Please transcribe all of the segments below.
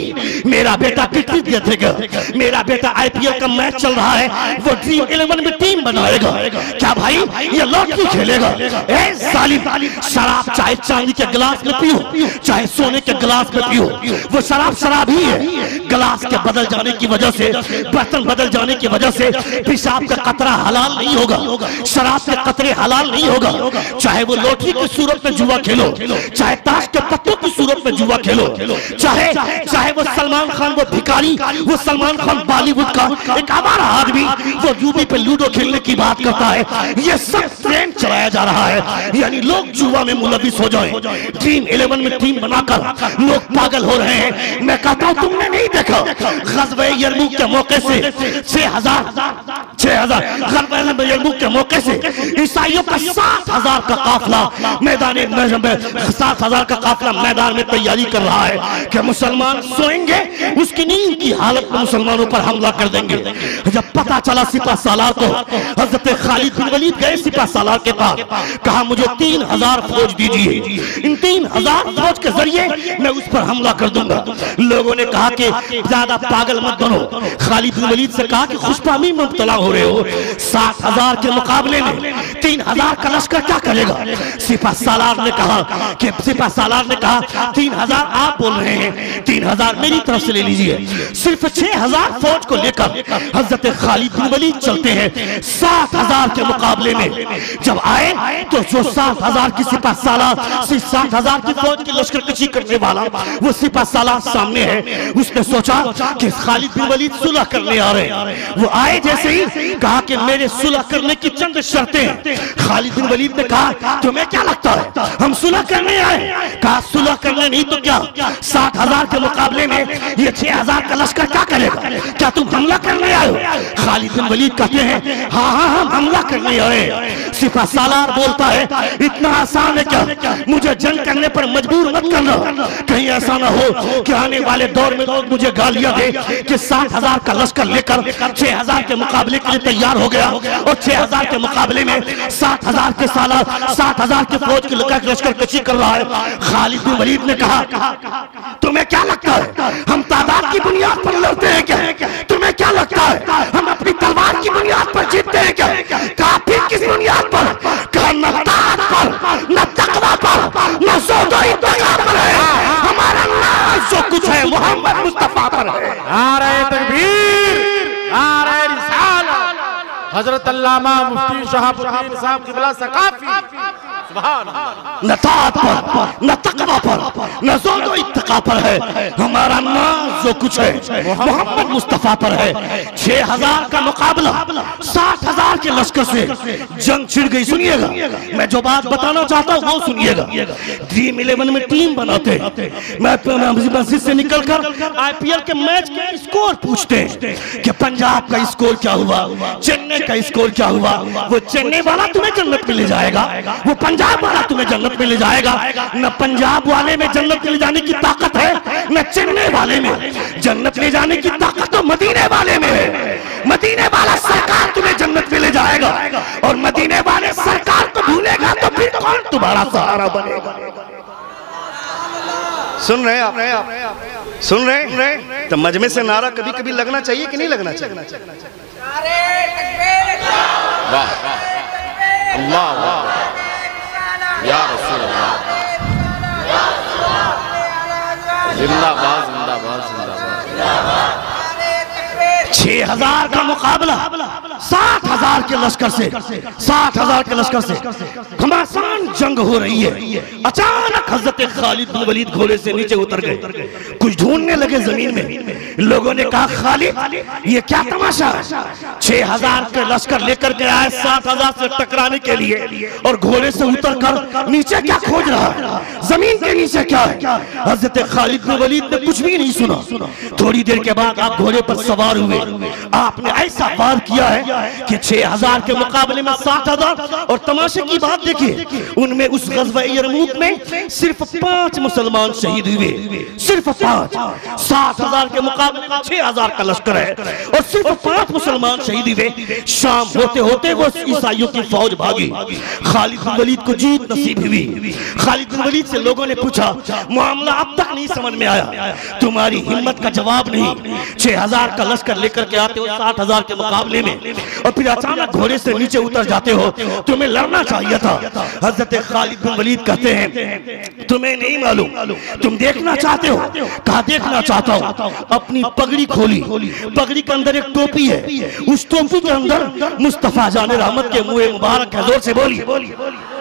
नहीं, मेरा बेटा क्रिकेट खेलेगा, मेरा बेटा IPL का मैच चल रहा है, वो ड्रीम 11 में टीम बनाएगा। क्या भाई ये लॉटरी खेलेगा? ए जालिम, शराब चाहे चांदी के गिलास में पियो, चाहे सोने के गिलास में पियो, वो शराब शराब ही है। गिलास के बदल जाने की वजह से, बर्तन बदल जाने की वजह से पेशाब का कतरा हलाल नहीं होगा, शराब के कतरे हलाल नहीं होगा। चाहे वो लॉटरी की सूरत में जुआ खेलो, चाहे ताश के पत्तों की सूरत में जुआ खेलो, चाहे वो सलमान खान, वो भिखारी, वो सलमान खान बॉलीवुड का एक आवारा आदमी वो यूपी पे लूडो खेलने की बात करता है, ये सब ट्रेंड चलाया जा रहा है। यानी लोग जुआ में मुलविस हो जाएं, ड्रीम 11 में टीम बनाकर लोग पागल हो रहे हैं। मैं कहता हूं तुमने नहीं देखा ग़ज़वे यरमुक के मौके से 6000 ग़ज़वे यरमुक के मौके से ईसाइयों का 7000 का काफिला मैदान में 7000 का काफिला मैदान में तैयारी कर रहा है कि मुसलमान सोएंगे, उसकी नींद की हालत में मुसलमानों पर हमला कर देंगे। जब पता चला सिपा सालार को, हज़रत खालिद बिन वलीद गए सिपा सालार के पास, कहा मुझे 3000 फौज दीजिए, इन 3000 फौज के जरिए मैं उस पर हमला कर दूंगा। लोगों ने कहा कि ज्यादा पागल मत बनो। खालिद बिन वलीद से कहा कि खुशफहमी में मुब्तला हो रहे हो, 7000 के मुकाबले में 3000 का लश्कर क्या करेगा? सिपा सालार ने कहा कि 3000 आप बोल रहे हैं, 3000 मेरी तरफ से ले लीजिए। सिर्फ 6000 फौज को लेकर हज़रत खालिद बिन वलीद चलते हैं 7000 के मुकाबले में। जब आए तो जो 7000 की सिपा सालार, 7000 की फौज की लश्कर कशी करने वाला वो सिपा सालार सामने है। उसने सोचा कि खालिद बिन वलीद सुलह करने आ रहे हैं। वो आए जैसे ही कहा कि मेरे सुलह करने की चंद शर्तें हैं। खालिद बिन वलीद ने कहा तुम्हें क्या लगता है हम सुलह करने आए? कहा सुलह करने नहीं तो क्या, 7000 के मुकाबले में ये 6000 का लश्कर क्या करेगा? क्या तुम हमला करने आए हो? खालिद बिन वलीद कहते हैं हाँ हम हमला करने आए। सिपा सालार बोलता है इतना आसान है क्या? मुझे जंग करने पर मजबूर मत करना, कहीं ऐसा ना हो कि आने वाले दौर में लोग मुझे गालियां दे कि 7000 का लश्कर लेकर 6000 के मुकाबले के लिए तैयार हो गया और 6000 के मुकाबले में 7000 के सालार, 7000 के फौज के लश्कर कशी कर रहा है। खालिद बिन वलीद ने कहा तुम्हें क्या लगता है हम तादाद की बुनियाद पर लड़ते हैं क्या? तुम्हें क्या लगता है हम अपनी तलवार की बुनियाद पर जीतते हैं क्या? कहा फिर किस बुनियाद पर? कहा न ताकत पर, न तकवा पर, न ज़ोदो इत्तिक़ा पर है, हमारा नाज जो कुछ है मोहम्मद मुस्तफा पर है। नारे तकबीर, नारे रिसालत। हजरत अल्लामा मुफ्ती शहाबुद्दीन साहब क़िबला सक़ाफ़ी न ताकत पर, न तकवा पर, न ज़ोदो इत्तिक़ा पर है, हमारा नाज जो कुछ है मोहम्मद मुस्तफा पर है। 6000 का मुकाबला 70,000 के लश्कर से जंग छिड़ गई। सुनिएगा मैं जो बात बताना चाहता हूँ वो सुनिएगा। ड्रीम 11 में टीम बनाते, मैं मस्जिद से निकलकर IPL के मैच के स्कोर पूछते हैं कि पंजाब का स्कोर क्या हुआ, चेन्नई का स्कोर क्या हुआ। वो चेन्नई वाला तुम्हें जन्नत में ले जाएगा, वो पंजाब वाला तुम्हें जन्नत में ले जाएगा। न पंजाब वाले में जन्नत ले जाने की ताकत है, न चेन्नई वाले में जन्नत ले जाने की ताकत तो मदीने वाले में है। मदीने वाला सरकार तुम्हें जन्नत में ले जाएगा और मदीने वाले सरकार को भूलेगा तो फिर कौन तुम्हारा सहारा बनेगा? सुन रहे आप? सुन रहे? तो मजमे से नारा कभी कभी लगना चाहिए कि नहीं लगना चाहिए? वाह अल्लाह वाह या रसूल अल्लाह, जिंदाबाद जिंदाबाद जिंदाबाद। 6000 का मुकाबला 70,000 के लश्कर से, 70,000 के लश्कर से घमासान जंग हो रही है। अचानक हज़रत खालिद बिन वलीद घोड़े से नीचे उतर गए, कुछ ढूंढने लगे जमीन में। लोगों ने कहा खालिद ये क्या तमाशा है? 6000 के लश्कर लेकर के आए 70,000 से टकराने के लिए और घोड़े से उतर कर नीचे क्या खोज रहा है? जमीन के नीचे क्या है? हज़रत खालिद बिन वलीद ने कुछ भी नहीं सुना। थोड़ी देर के बाद आप घोड़े पर सवार हुए, आपने ऐसा वार किया है कि 6000 के मुकाबले में 60,000। और तमाशे की बात देखिए, उनमें उस ग़ज़वा यरमूक में सिर्फ 5 मुसलमान शहीद हुए, सिर्फ 5। 60,000 के मुकाबले में 6000 का लश्कर है और सिर्फ 5 मुसलमान शहीद हुए। शाम होते होते वो ईसाइयों की फौज भागी। खालिद बिन वलीद को जीत नसीब हुई। खालिद बिन वलीद से लोगों ने पूछा, मामला अब तक नहीं समझ में आया, तुम्हारी हिम्मत का जवाब नहीं। 6000 का लश्कर लेकर के आते हो 60,000 के मुकाबले में और फिर अचानक घोड़े से नीचे उतर जाते हो, तुम्हें लड़ना चाहिए था। हजरत खालिद बिन वलीद कहते हैं, तुम्हें नहीं मालूम, तुम देखना चाहते हो। कहा देखना चाहता हूं। अपनी पगड़ी खोली, पगड़ी के अंदर एक टोपी है, उस टोपी के अंदर मुस्तफा जान रहमत के मुंह मुबारक है, जोर से बोली।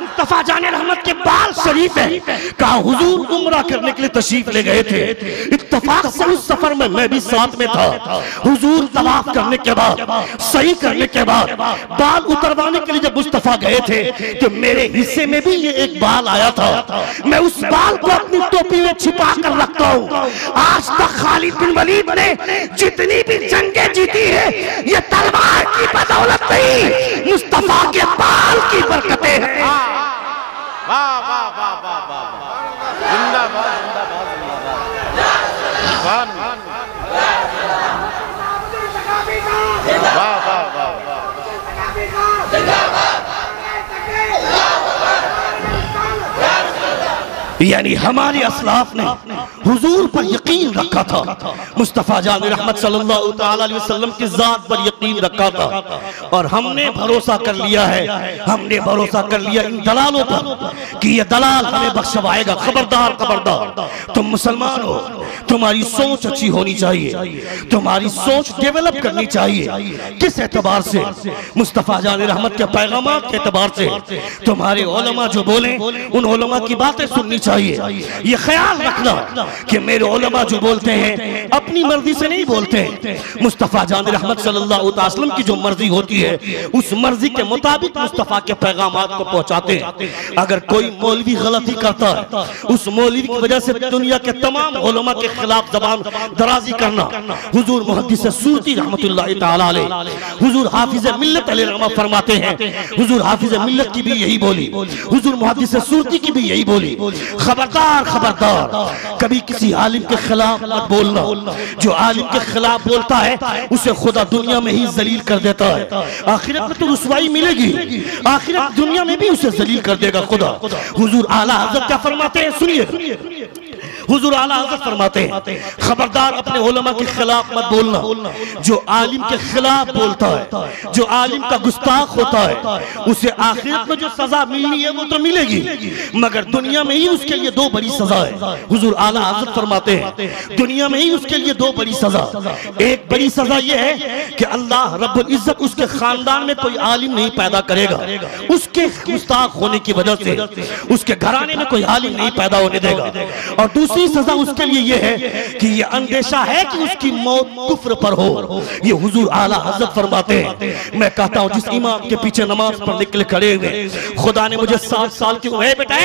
मुस्तफा जान रहमत के बाल शरीफ है। कहा हुजूर उम्रा करने के लिए तशरीफ ले गए थे, इत्तेफाक से उस सफर में मैं भी साथ में था। हुजूर तवाफ करने के बाद, सही करने के बाद बाल उतरवाने के लिए जब मुस्तफा गए थे तो मेरे हिस्से में भी ये एक बाल आया था। मैं उस बाल को अपनी टोपी में छिपा कर रखता हूँ। आज तक खालिद बिन वलीद ने जितनी भी जंगें जीती है ये तलवार की बदौलत नहीं, मुस्तफा के बाल की बरकतें हैं। वाह वाह वाह वाह वाह, जिंदाबाद जिंदाबाद जिंदाबाद, वाह वाह वाह यानी हमारे असलाफ ने हुजूर पर यकीन रखा था, मुस्तफा जान रहमत सल्लल्लाहु तआला अलैहि वसल्लम की जात पर यकीन रखा था। और हमने भरोसा कर लिया है, हमने भरोसा कर लिया इन दलालों पर कि ये दलाल हमें बख्शवाएगा। खबरदार खबरदार, तुम मुसलमान हो, तुम्हारी सोच अच्छी होनी चाहिए, तुम्हारी सोच डेवलप करनी चाहिए। किस एतबार से? मुस्तफा जान रहमत के पैगामात के एतबार से। तुम्हारे उलमा जो बोले उन उलमा की बातें सुननी चाहिए। ये ख्याल रखना कि मेरे उलमा जो बोलते हैं अपनी मर्जी से नहीं बोलते। मुस्तफा जान रहमत सल्लल्लाहु अलैहि वसल्लम की जो मर्जी होती है उस मर्जी के मुताबिक मुस्तफा के पैगामात को पहुंचाते हैं। अगर कोई मौलवी गलती करता है, उस मौलवी की वजह से दुनिया के तमाम उलमा के खिलाफ जबान दराजी करना, हुजूर मुहद्दिस सूरती रहमतुल्लाह तआला अलैह, हुजूर हाफिज मिल्लत अलैहि रहमा फरमाते हैं, हुजूर हाफिज मिल्लत की भी यही बोली, हुजूर मुहद्दिस सूरती की भी यही बोली। खबरदार खबरदार, कभी किसी आलिम के खिलाफ मत बोलना। जो आलिम के खिलाफ बोलता है उसे खुदा दुनिया में ही जलील कर देता है, आखिरत में तो रुसवाई मिलेगी, आखिरत दुनिया में भी उसे जलील कर देगा खुदा। हुजूर आला हज़रत क्या फरमाते हैं, सुनिए। हुजूर आला हज़रत फरमाते हैं, खबरदार अपने उलमा के खिलाफ मत बोलना। जो आलिम के खिलाफ बोलता है, जो आलिम का गुस्ताख होता है, उसे आखिरत में जो सजा मिलनी है वो तो मिलेगी, मगर दुनिया में ही उसके लिए 2 बड़ी सजा है। हुजूर आला हज़रत फरमाते हैं दुनिया में ही उसके लिए 2 बड़ी सजा। एक बड़ी सजा ये है कि अल्लाह रब्बुल इज्जत उसके खानदान में कोई आलिम नहीं पैदा करेगा, उसके गुस्ताख होने की वजह से उसके घराने में कोई आलिम नहीं पैदा होने देगा। और दूसरी सजा उसके लिए ये है कि ये अंदेशा है कि उसकी मौत कुफ्र पर हो। ये हुजूर आला हज़रत फरमाते हैं। मैं कहता हूँ जिस इमाम के पीछे नमाज पढ़ने के लिए खड़े हुए, खुदा ने मुझे 7 साल की उम्र, बेटा